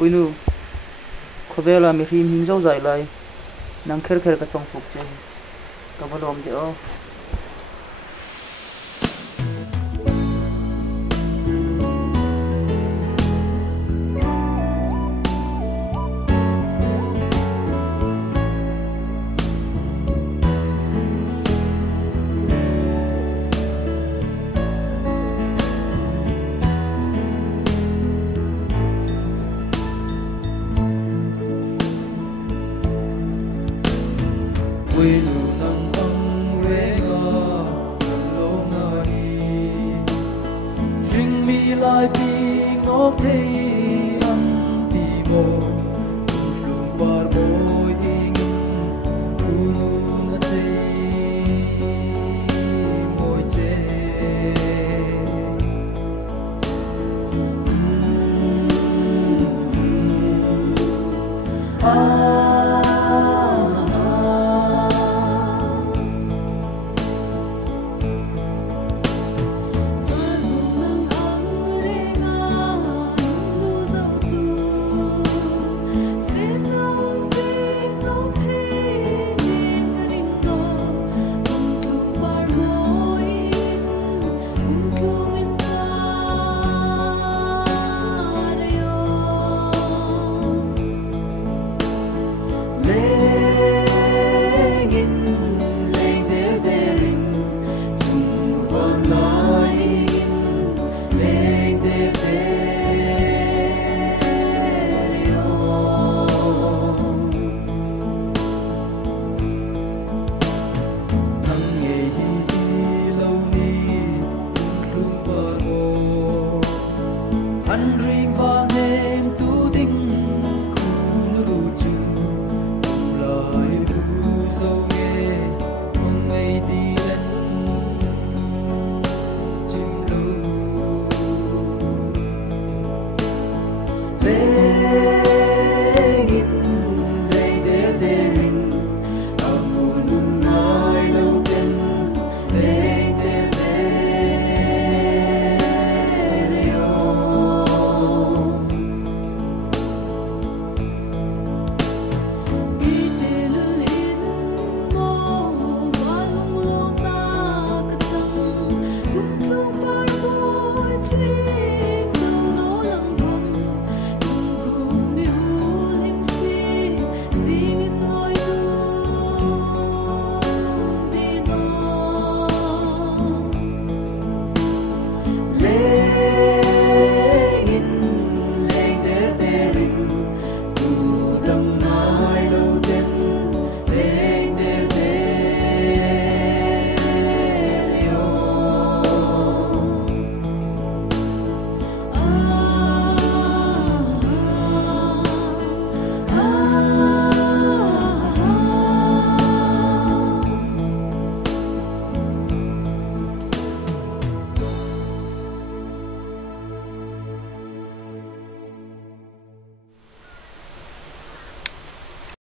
Puinu khovela mi him hing zo zai lai nang kher kher ka tong fuk che ka valom de o Puinu nang ang wenga lo ngani Jing mi lai pi ngok thei ang pi mo Kumtluong Par mo ing Puinu na chei moi che Ah